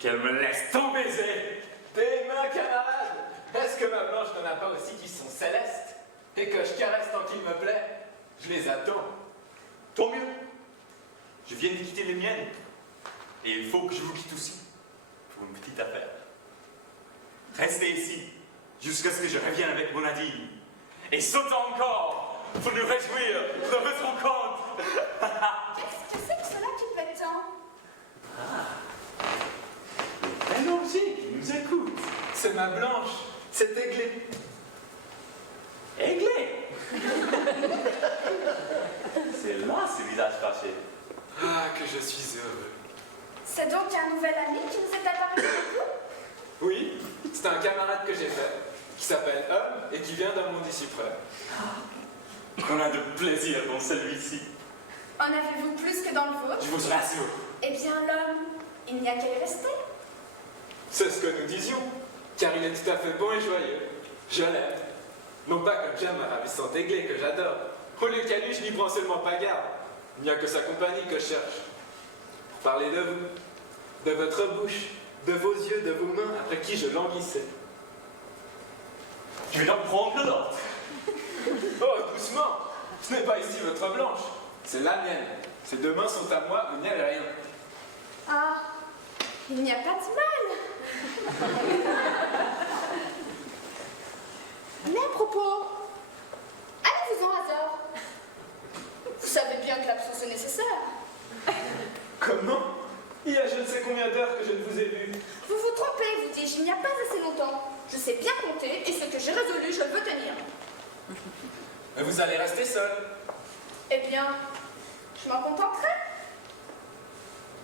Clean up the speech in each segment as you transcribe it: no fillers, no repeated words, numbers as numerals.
qu'elle me laisse ton baiser. Tes mains, camarade. Est-ce que ma blanche n'en a pas aussi qui sont célestes et que je caresse tant qu'il me plaît? Je les attends. Tant mieux. Je viens de quitter les miennes. Et il faut que je vous quitte aussi. Pour une petite affaire. Restez ici, jusqu'à ce que je revienne avec mon Nadine. Et sautons encore, pour nous réjouir de votre rencontre. Qu'est-ce que c'est que cela qui pète tant? Un objet qui nous écoute. C'est ma blanche, c'est Aiglé. Aiglé. C'est là ce visage fâché. Ah, que je suis heureux. C'est donc un nouvel ami qui nous est apparu dans le coup? Oui, c'est un camarade que j'ai fait, qui s'appelle Homme et qui vient d'un monde ici près. On a de plaisir dans celui-ci. En avez-vous plus que dans le vôtre? Je vous rassure. Eh bien, l'homme, il n'y a qu'à y rester. C'est ce que nous disions, car il est tout à fait bon et joyeux. Je l'aime. Non pas comme j'aime ma ravissante Aiglé que j'adore. Au lieu qu'à lui, je n'y prends seulement pas garde. Il n'y a que sa compagnie que je cherche. Pour parler de vous, de votre bouche, de vos yeux, de vos mains, après qui je languissais. Je vais donc prendre l'autre. Oh, doucement! Ce n'est pas ici votre blanche, c'est la mienne. Ces deux mains sont à moi, vous n'y avez rien. Ah, il n'y a pas de mal. Mais à propos, allez-vous-en, Azor. Vous savez bien que l'absence est nécessaire. Comment? Il y a je ne sais combien d'heures que je ne vous ai vu. Vous vous trompez, vous dis-je, il n'y a pas assez longtemps. Je sais bien compter et ce que j'ai résolu, je le veux tenir. Mais vous allez rester seul. Eh bien, je m'en contenterai.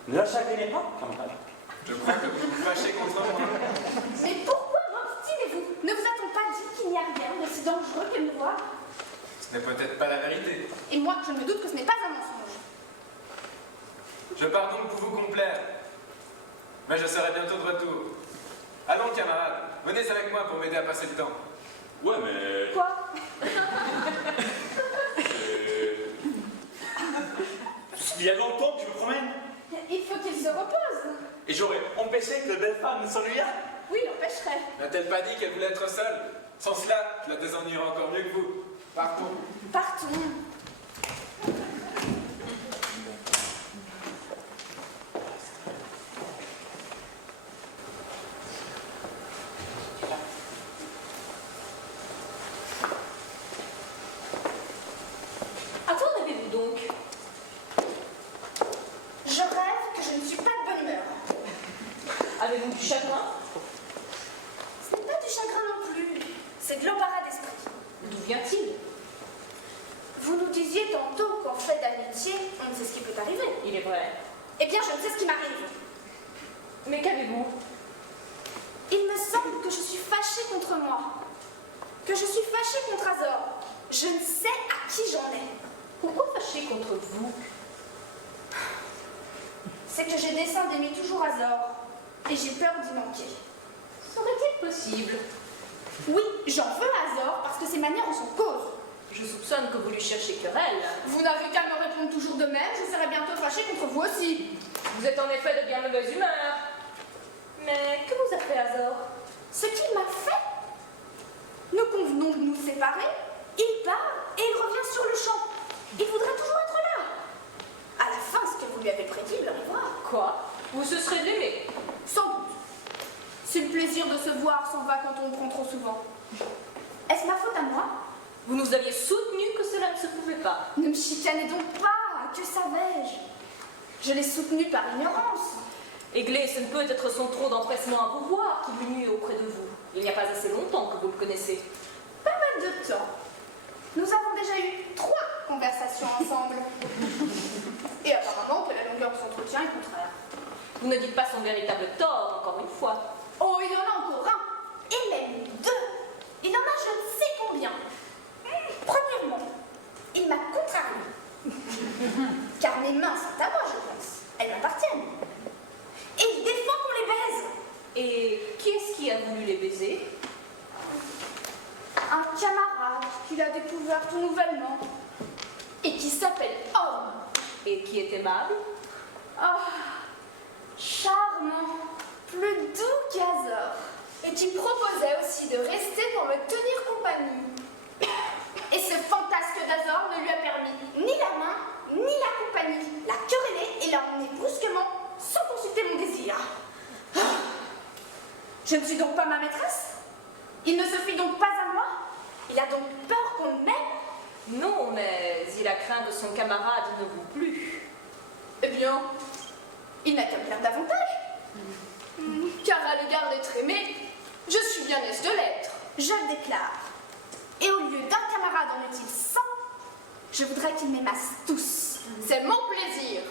Ne la chagrinez pas, camarade. Je crois que vous vous fâchez contre moi. Mais pourquoi m'obstinez-vous? Ne vous a-t-on pas dit qu'il n'y a rien de si dangereux que me voir? Ce n'est peut-être pas la vérité. Et moi, je me doute que ce n'est pas un mensonge. Je pars donc pour vous complaire. Mais je serai bientôt de retour. Allons, camarades, venez avec moi pour m'aider à passer le temps. Ouais, mais... Quoi? Il y a longtemps que je me promène. Il faut qu'il se repose. Et j'aurais empêché que la belle femme ne s'ennuyât. Oui, l'empêcherait. N'a-t-elle pas dit qu'elle voulait être seule? Sans cela, je la désennuierai encore mieux que vous. Partons. Partons. À quoi en avez-vous donc? Je rêve que je ne suis pas de bonne humeur. Avez-vous du chagrin? Ce n'est pas du chagrin non plus. C'est de l'embarras d'esprit. D'où vient-il? Vous nous disiez tantôt qu'en fait d'amitié, on ne sait ce qui peut arriver. Il est vrai. Eh bien, je ne sais ce qui m'arrive. Mais qu'avez-vous? Il me semble que je suis fâchée contre moi. Que je suis fâchée contre Azor. Je ne sais à qui j'en ai. Pourquoi fâché contre vous? C'est que j'ai dessein d'aimer toujours Azor. Et j'ai peur d'y manquer. Serait-il possible? Oui, j'en veux à Azor parce que ses manières en sont cause. Je soupçonne que vous lui cherchez querelle. Vous n'avez qu'à me répondre toujours de même, je serai bientôt fâchée contre vous aussi. Vous êtes en effet de bien mauvaise humeur. Mais que vous a fait Azor? Ce qu'il m'a fait. Nous convenons de nous séparer, il part et il revient sur le champ. Il voudrait toujours être là. À la fin, ce que vous lui avez prédit, il arrivera. Quoi? Vous se serez l'aimé? Sans doute. Si le plaisir de se voir s'en va quand on le prend trop souvent. Est-ce ma faute à moi? Vous nous aviez soutenu que cela ne se pouvait pas. Ne me chicanez donc pas, que savais-je? Je l'ai soutenu par ignorance. Aiglé, ce ne peut être son trop d'empressement à vous voir qui lui nuit auprès de vous. Il n'y a pas assez longtemps que vous le connaissez. Pas mal de temps. Nous avons déjà eu 3 conversations ensemble. Et apparemment que la longueur de son entretien est contraire. Vous ne dites pas son véritable tort, encore une fois. Oh, il y en a encore un. Et même 2. Il en a je ne sais combien. Premièrement, il m'a contrarié. Car mes mains sont à moi, je pense. Elles m'appartiennent. Et il défend qu'on les baise. Et qui est-ce qui a voulu les baiser? Un camarade qu'il a découvert tout nouvellement. Et qui s'appelle Homme. Et qui est aimable? Ah, charmant. aussi de rester pour me tenir compagnie. Et ce fantasque d'Azor ne lui a permis ni la main, ni la compagnie. L'a querellé et l'a emmené brusquement, sans consulter mon désir. Ah. Je ne suis donc pas ma maîtresse? Il ne se fie donc pas à moi? Il a donc peur qu'on m'aime? Non, mais il a craint que son camarade ne vous plût. Eh bien, il n'a qu'à me faire davantage. Car à l'égard d'être aimé, je suis bien aise de l'être. Je le déclare. Et au lieu d'un camarade en est-il 100, je voudrais qu'ils m'aimassent tous. C'est mon plaisir.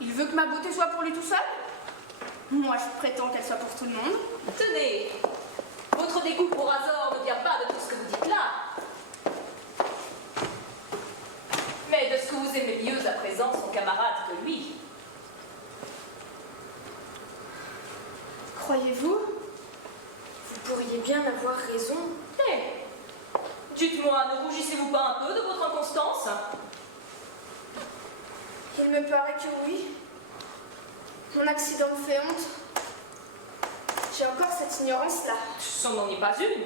Il veut que ma beauté soit pour lui tout seul? Moi, je prétends qu'elle soit pour tout le monde. Tenez, votre dégoût pour Azor ne vient pas de tout ce que vous dites là, mais de ce que vous aimez mieux à présent son camarade que lui. Croyez-vous? Vous pourriez bien avoir raison. Eh, dites-moi, ne rougissez-vous pas un peu de votre inconstance? Il me paraît que oui. Mon accident me fait honte. J'ai encore cette ignorance-là. Ce n'en est pas une.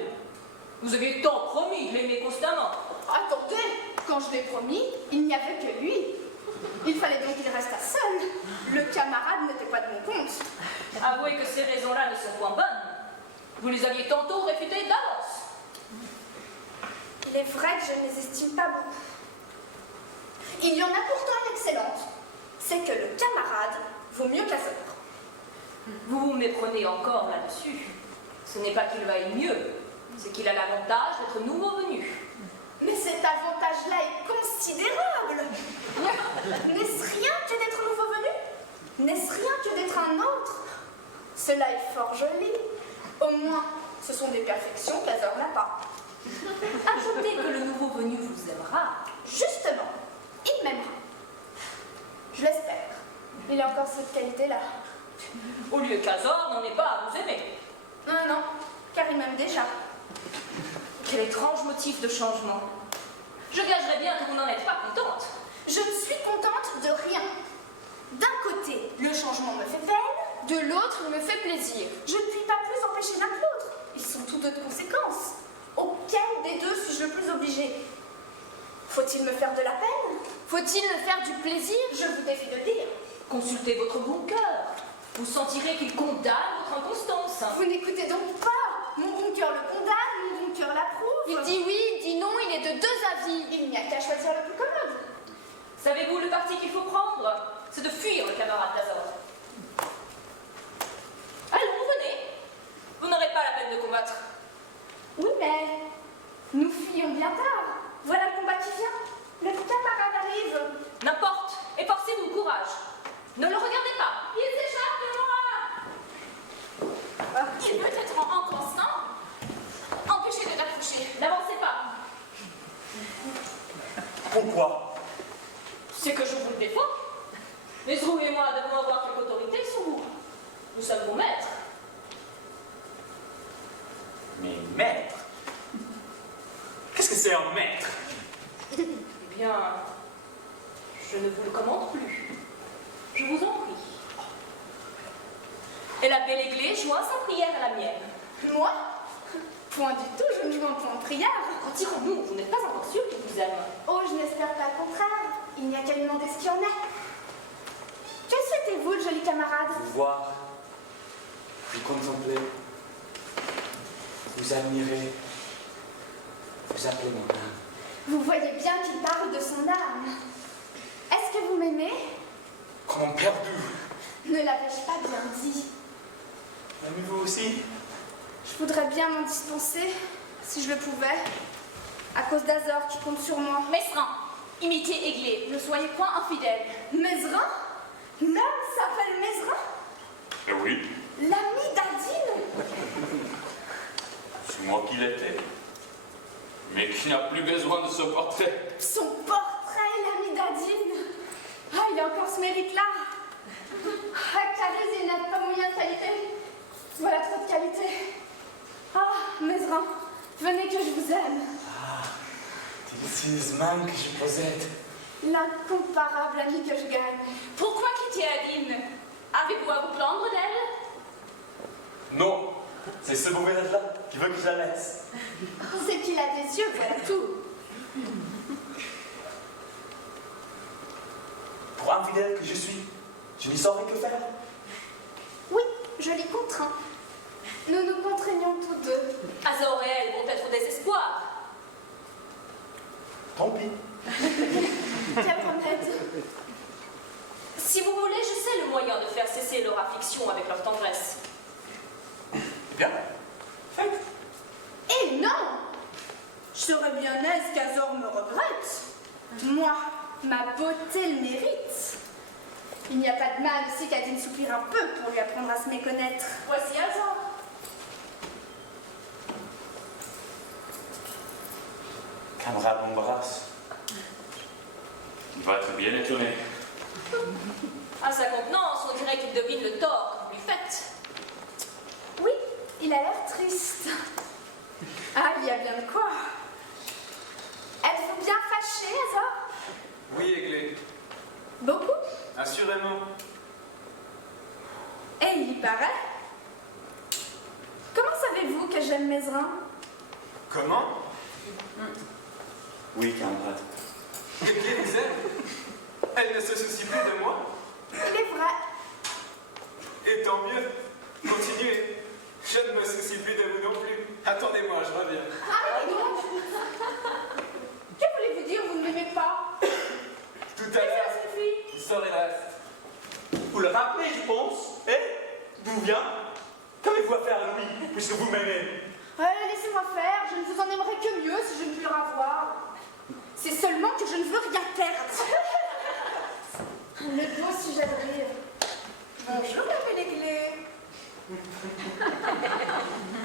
Vous aviez tant promis de l'aimer constamment. Attendez, quand je l'ai promis, il n'y avait que lui. Il fallait donc qu'il restât seul. Le camarade n'était pas de mon compte. Avouez que ces raisons-là ne sont point bonnes. Vous les aviez tantôt réfutées d'avance. Il est vrai que je ne les estime pas beaucoup. Il y en a pourtant une excellente. C'est que le camarade vaut mieux qu'Azor. Vous vous méprenez encore là-dessus. Ce n'est pas qu'il vaille mieux, c'est qu'il a l'avantage d'être nouveau venu. Mais cet avantage-là est considérable. N'est-ce rien que d'être nouveau venu? N'est-ce rien que d'être un autre? Cela est fort joli. Au moins, ce sont des perfections qu'Azor n'a pas. Ajoutez que le nouveau venu vous aimera. Justement, il m'aimera. Je l'espère. Il a encore cette qualité-là. Au lieu qu'Azor n'en ait pas à vous aimer. Non, non, car il m'aime déjà. Quel étrange motif de changement. Je gagerais bien que vous n'en êtes pas contente. Je ne suis contente de rien. D'un côté, le changement me fait peine. De l'autre, il me fait plaisir. Je ne puis pas plus empêcher l'un que l'autre. Ils sont toutes de conséquences. Auquel des deux suis-je le plus obligée? Faut-il me faire de la peine? Faut-il me faire du plaisir? Je vous défie de dire. Consultez votre bon cœur. Vous sentirez qu'il condamne votre inconstance. Vous n'écoutez donc pas. Mon bon cœur le condamne, mon bon cœur l'approuve. Il dit oui, il dit non, il est de deux avis. Il n'y a qu'à choisir le plus commode. Savez-vous le parti qu'il faut prendre? C'est de fuir le camarade d'Azor. Allons, venez. Vous n'aurez pas la peine de combattre. Oui, mais nous fuyons bien tard. Voilà le combat qui vient. Le camarade arrive. N'importe. Efforcez-vous, courage. Ne le regardez pas. Il s'échappe de moi. Il peut être inconstant. Empêchez de t'approcher. N'avancez pas. Pourquoi? C'est que je vous le défends. Mesrou et moi devons avoir quelque autorité sur vous. Nous sommes vos maîtres. Mais maître? Qu'est-ce que c'est un maître? Eh bien, je ne vous le commande plus. Je vous en prie. Et la belle Églée joint sa prière à la mienne. Moi? Point du tout, je ne joue en point de prière. Retirons-nous, vous n'êtes pas encore sûr qu'il vous aime. Oh, je n'espère pas le contraire. Il n'y a qu'à lui demander ce qu'il en est. Que souhaitez-vous, le joli camarade? Vous voir, vous contempler, vous admirer, vous appeler mon âme. Vous voyez bien qu'il parle de son âme. Est-ce que vous m'aimez? Comme perdu. Ne l'avais-je pas bien dit? Aimez-vous aussi? Je voudrais bien m'en dispenser, si je le pouvais, à cause d'Azor qui compte sur moi. Mesrin, imitez Églé, ne soyez point infidèle. Mesrin? L'homme s'appelle Mesrin? Eh oui, L'ami d'Adine? c'est moi qui l'étais. Mais qui n'a plus besoin de ce portrait. Son portrait, l'ami d'Adine. Ah, il a encore ce mérite-là. Ah, Carrez, il n'a pas moyen de qualité. Voilà trop de qualité. Ah, Mesrin, venez que je vous aime. Délicieusement que je possède. L'incomparable ami que je gagne. Pourquoi quitter Adine? Avez-vous à vous plaindre d'elle? Non, C'est ce mauvais là qui veut que je la laisse. C'est qu'il a des yeux, voilà tout. Pour infidèle que je suis, je n'y saurais que faire. Oui, je l'y contrains. Nous nous contraignons tous deux. Azor et elle vont être au désespoir. Tant pis. Quelle remède. Si vous voulez, je sais le moyen de faire cesser leur affliction avec leur tendresse. Eh bien, faites. Eh non! Je serais bien aise qu'Azor me regrette. Moi, ma beauté le mérite. Il n'y a pas de mal aussi qu'Adine soupire un peu pour lui apprendre à se méconnaître. Voici Azor. Camarade m'embarrasse. Il va être bien étonné. À sa contenance, on dirait qu'il devine le tort que vous lui faites. Oui, il a l'air triste. Ah, il y a bien de quoi. Êtes-vous bien fâché, Azor? Oui, Aiglé, Beaucoup? assurément. Et il y paraît. Comment savez-vous que j'aime Mézerin? Comment? Oui, camarade. Aiglé vous aime? Elle ne se soucie plus de moi? Il est vrai. Et tant mieux. Continuez. Je ne me soucie plus de vous non plus. Attendez-moi, je reviens. Arrêtez donc. Que voulez-vous dire, vous ne m'aimez pas? Tout à Ça fait. suffit. Sors et reste. Vous le rappelez, je pense. D'où vient? Qu'avez-vous à faire à lui, puisque vous m'aimez? Laissez-moi faire, je ne vous en aimerais que mieux si je ne puis le revoir. C'est seulement que je ne veux rien perdre. Le beau sujet de rire. Bonjour, la belle Aiglé.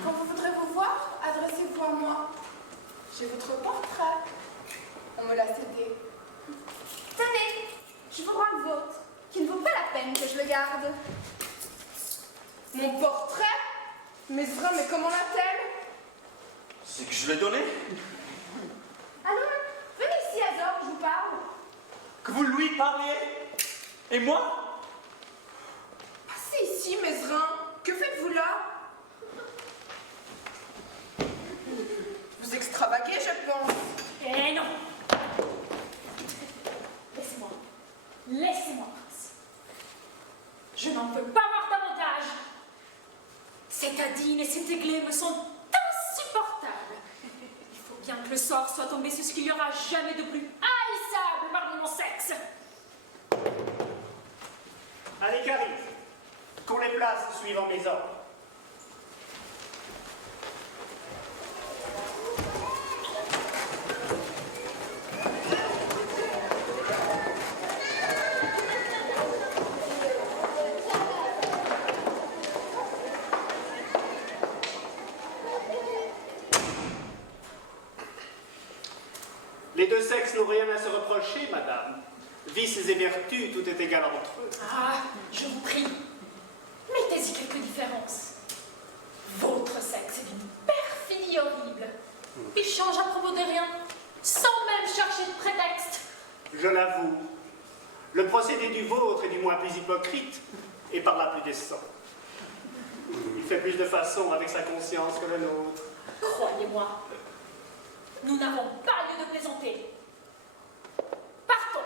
Quand vous voudrez vous voir, adressez-vous à moi. J'ai votre portrait. On me l'a cédé. Tenez, je vous rends le vôtre, qui ne vaut pas la peine que je le garde. Mon portrait? Mézerin, mais comment l'a-t-elle? C'est que je l'ai donné. Allons, venez ici, Azor, je vous parle. Que vous lui parliez. Et moi? Passez ici, Mézerin. Que faites-vous là? Vous extravaguez, je pense. Eh non! Laissez-moi. Laissez-moi, prince. Je n'en peux pas voir davantage. Cette Adine et cette Aiglé me sont insupportables. Il faut bien que le sort soit tombé sur ce qu'il n'y aura jamais de plus haïssable parmi mon sexe. Allez, Caris, qu'on les place suivant mes ordres. Les deux sexes n'ont rien à se reprocher, madame. Vices et vertus, tout est égal entre eux. Ah, je vous prie, mettez-y quelques différences. Votre sexe est d'une perfidie horrible. Il change à propos de rien, sans même chercher de prétexte. Je l'avoue, le procédé du vôtre est du moins plus hypocrite et par là plus décent. Il fait plus de façon avec sa conscience que le nôtre. Croyez-moi, nous n'avons pas lieu de plaisanter. Partons.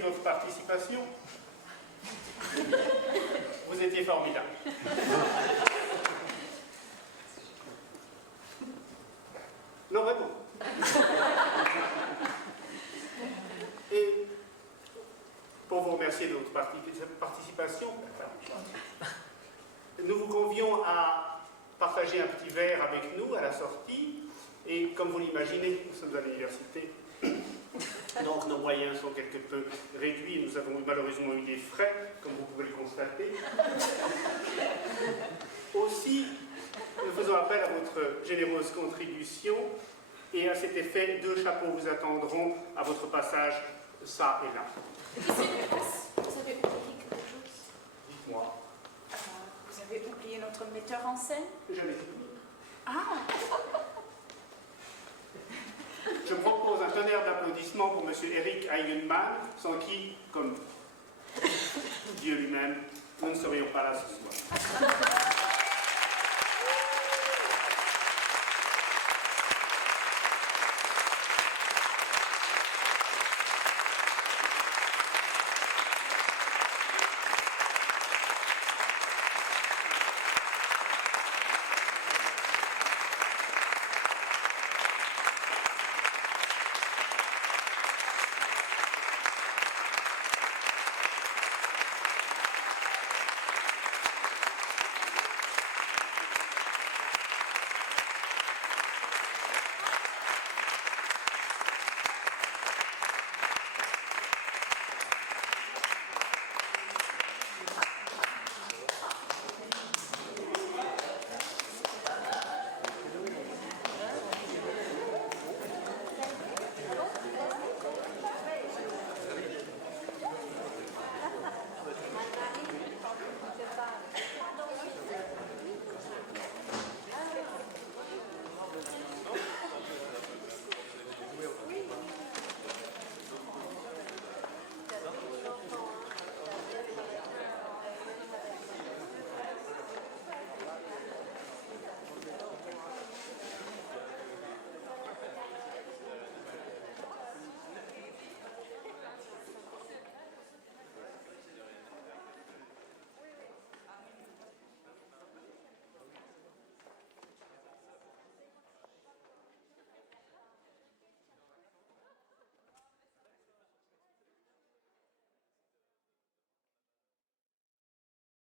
de votre participation. Vous étiez formidable. Non, vraiment. Et pour vous remercier de votre participation, nous vous convions à partager un petit verre avec nous à la sortie. Et comme vous l'imaginez, nous sommes à l'université. Donc nos moyens sont quelque peu réduits. Nous avons malheureusement eu des frais, comme vous pouvez le constater. Aussi, nous faisons appel à votre généreuse contribution et à cet effet, 2 chapeaux vous attendront à votre passage, ça et là. Monsieur Lucas, vous avez oublié quelque chose? Dites-moi. Vous avez oublié notre metteur en scène? Jamais fini. Ah! Je propose un tonnerre d'applaudissements pour M. Eric Eigenmann, sans qui, comme Dieu lui-même, nous ne serions pas là ce soir.